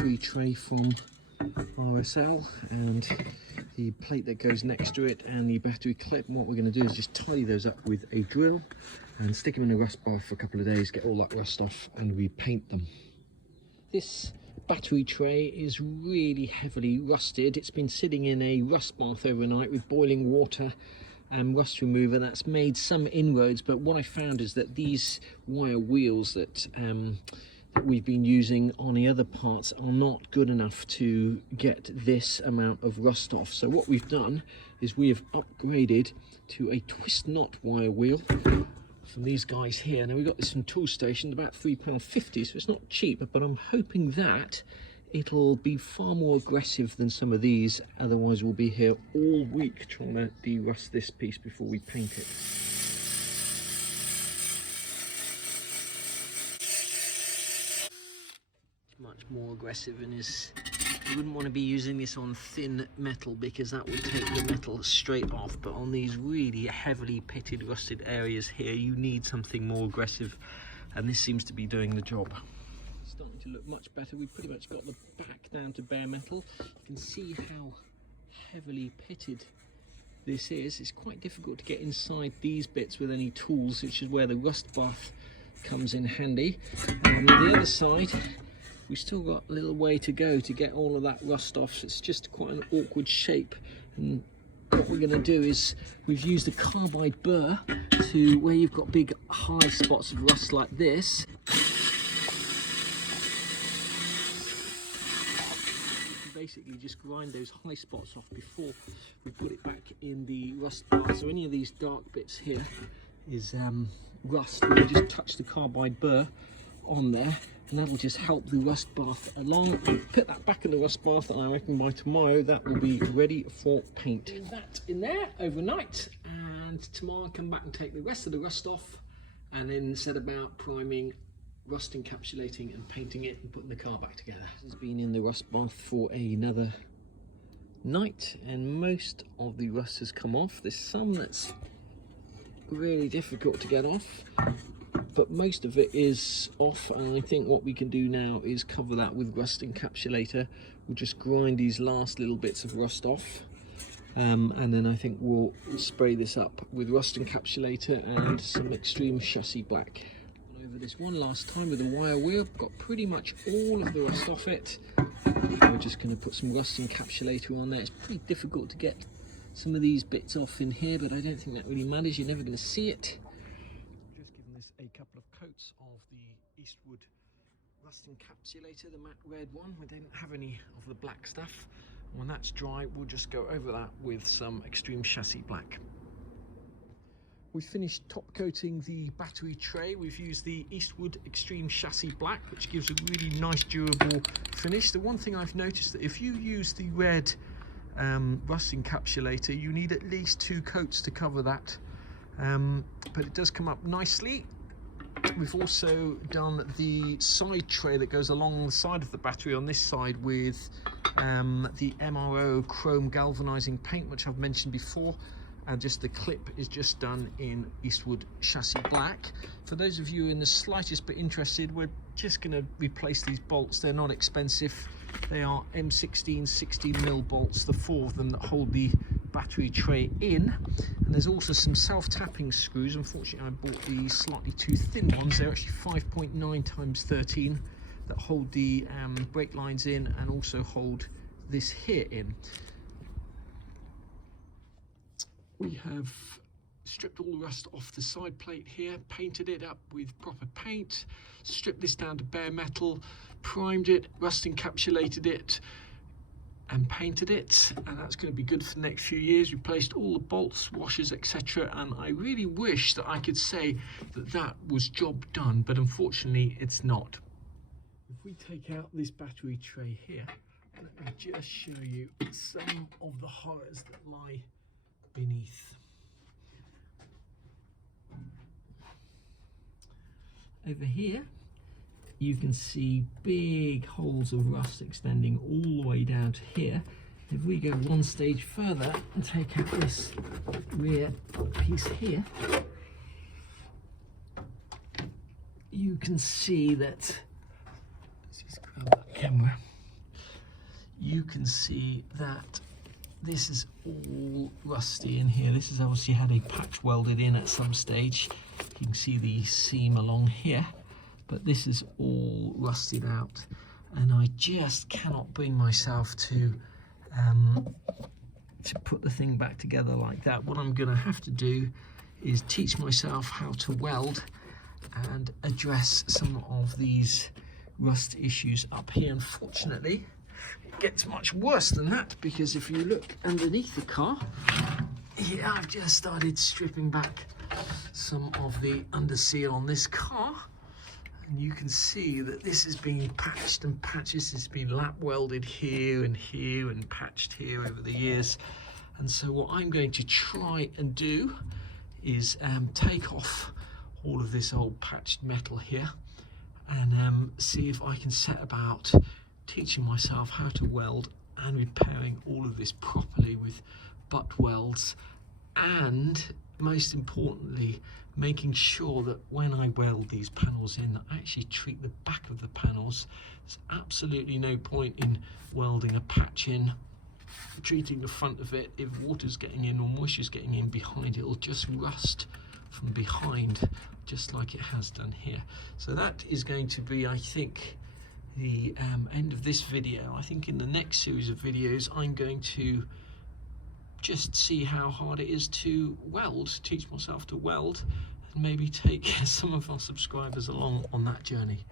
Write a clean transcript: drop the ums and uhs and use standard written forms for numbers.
battery tray from RSL and the plate that goes next to it and the battery clip. And what we're going to do is just tidy those up with a drill and stick them in a rust bath for a couple of days, get all that rust off, and repaint them. This battery tray is really heavily rusted. It's been sitting in a rust bath overnight with boiling water and rust remover. That's made some inroads, but what I found is that these wire wheels that we've been using on the other parts are not good enough to get this amount of rust off. So what we've done is we have upgraded to a twist knot wire wheel from these guys here. Now we got this from Toolstation, about £3.50, so it's not cheap, but I'm hoping that it'll be far more aggressive than some of these. Otherwise we'll be here all week trying to de-rust this piece before we paint it. Much more aggressive, and you wouldn't want to be using this on thin metal because that would take the metal straight off, but on these really heavily pitted rusted areas here you need something more aggressive, and this seems to be doing the job. It's starting to look much better. We've pretty much got the back down to bare metal. You can see how heavily pitted this is. It's quite difficult to get inside these bits with any tools, which is where the rust bath comes in handy. And on the other side we've still got a little way to go to get all of that rust off, so it's just quite an awkward shape. And what we're going to do is we've used a carbide burr to where you've got big high spots of rust like this. Basically just grind those high spots off before we put it back in the rust bath. So any of these dark bits here is rust. We can just touch the carbide burr on there and that'll just help the rust bath along. Put that back in the rust bath, and I reckon by tomorrow that will be ready for paint. Leave that in there overnight, and tomorrow I'll come back and take the rest of the rust off and then set about priming, rust encapsulating and painting it and putting the car back together. This has been in the rust bath for another night and most of the rust has come off. There's some that's really difficult to get off, but most of it is off, and I think what we can do now is cover that with rust encapsulator. We'll just grind these last little bits of rust off, and then I think we'll spray this up with rust encapsulator and some extreme chassis black. Over this one last time with a wire wheel, got pretty much all of the rust off it. We're just going to put some rust encapsulator on there. It's pretty difficult to get some of these bits off in here, but I don't think that really matters. You're never going to see it. Just giving this a couple of coats of the Eastwood rust encapsulator, the matte red one. We don't have any of the black stuff. When that's dry, we'll just go over that with some extreme chassis black. We finished top coating the battery tray. We've used the Eastwood Extreme Chassis Black, which gives a really nice durable finish. The one thing I've noticed that if you use the red rust encapsulator, you need at least 2 coats to cover that, but it does come up nicely. We've also done the side tray that goes along the side of the battery on this side with the MRO chrome galvanizing paint, which I've mentioned before, and just the clip is just done in Eastwood Chassis Black. For those of you in the slightest bit interested, we're just going to replace these bolts. They're not expensive. They are M16 16mm bolts, the 4 of them that hold the battery tray in. And there's also some self-tapping screws. Unfortunately, I bought the slightly too thin ones. They're actually 5.9 times 13 that hold the brake lines in and also hold this here in. We have stripped all the rust off the side plate here, painted it up with proper paint, stripped this down to bare metal, primed it, rust encapsulated it and painted it, and that's going to be good for the next few years. Replaced all the bolts, washers, etc., and I really wish that I could say that that was job done, but unfortunately it's not. If we take out this battery tray here, let me just show you some of the horrors that lie beneath. Over here you can see big holes of rust extending all the way down to here. If we go one stage further and take out this rear piece here, you can see that, let's just grab that camera, you can see that this is all rusty in here. This has obviously had a patch welded in at some stage. You can see the seam along here, but this is all rusted out, and I just cannot bring myself to put the thing back together like that. What I'm gonna have to do is teach myself how to weld and address some of these rust issues up here. Unfortunately, it gets much worse than that, because if you look underneath the car, yeah, I've just started stripping back some of the under seal on this car, and you can see that this has been patched and patched. This has been lap welded here and patched here over the years. And so what I'm going to try and do is take off all of this old patched metal here, and see if I can set about teaching myself how to weld and repairing all of this properly with butt welds, and most importantly making sure that when I weld these panels in, I actually treat the back of the panels. There's absolutely no point in welding a patch in, treating the front of it. If water's getting in or moisture's getting in behind, it'll just rust from behind, just like it has done here. So that is going to be, I think, the end of this video. I think in the next series of videos I'm going to just see how hard it is to weld, teach myself to weld, and maybe take some of our subscribers along on that journey.